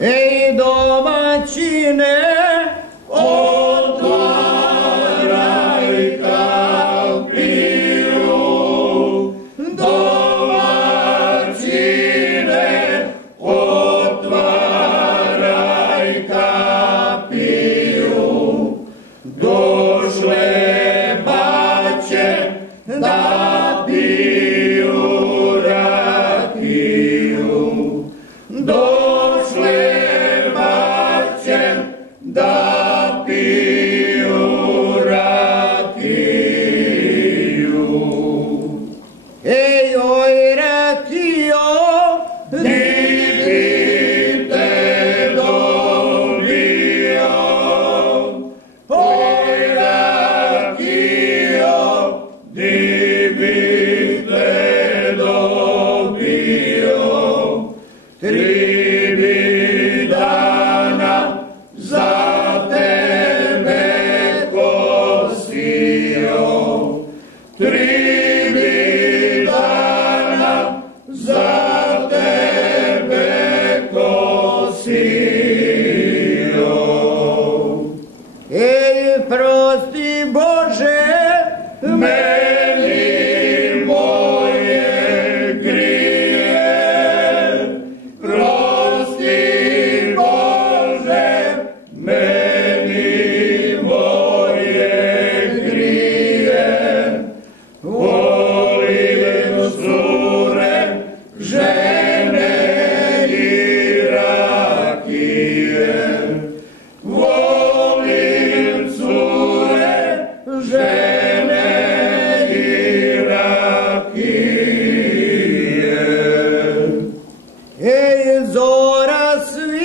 Ei, domaćine, otvaraj kapiju, domaćine, otvaraj kapiju, došle baće da piju rakiju, došle baće da piju rakiju. Ej, oj, rakijo, di bi te dobio, oj, rakijo, di bi te dobio, 3 bi dana za tebe kosio, 3 bi dana za tebe kosio. Ej, prosti Bože, meni moje grije, prosti Bože, meni moje grije, volim cure, žene i rakije, volim cure, žene i rakije. Ej, zora svi